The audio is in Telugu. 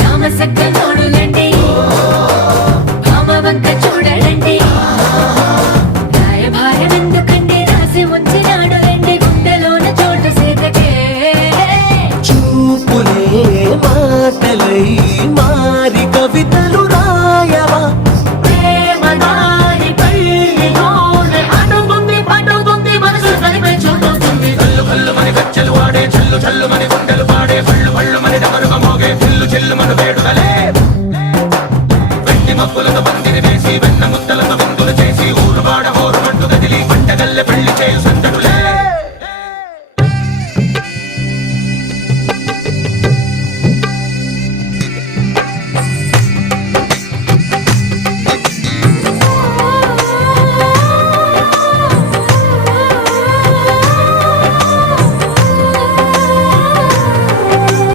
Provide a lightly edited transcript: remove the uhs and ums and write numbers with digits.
రామసక్క నోడులండి భామవంక చూడలండి రాయభారం ఎందుకండి రాసి ఉంచినాడు రండి గుండెలోన చోటు సీతకే చూపులే మాటలై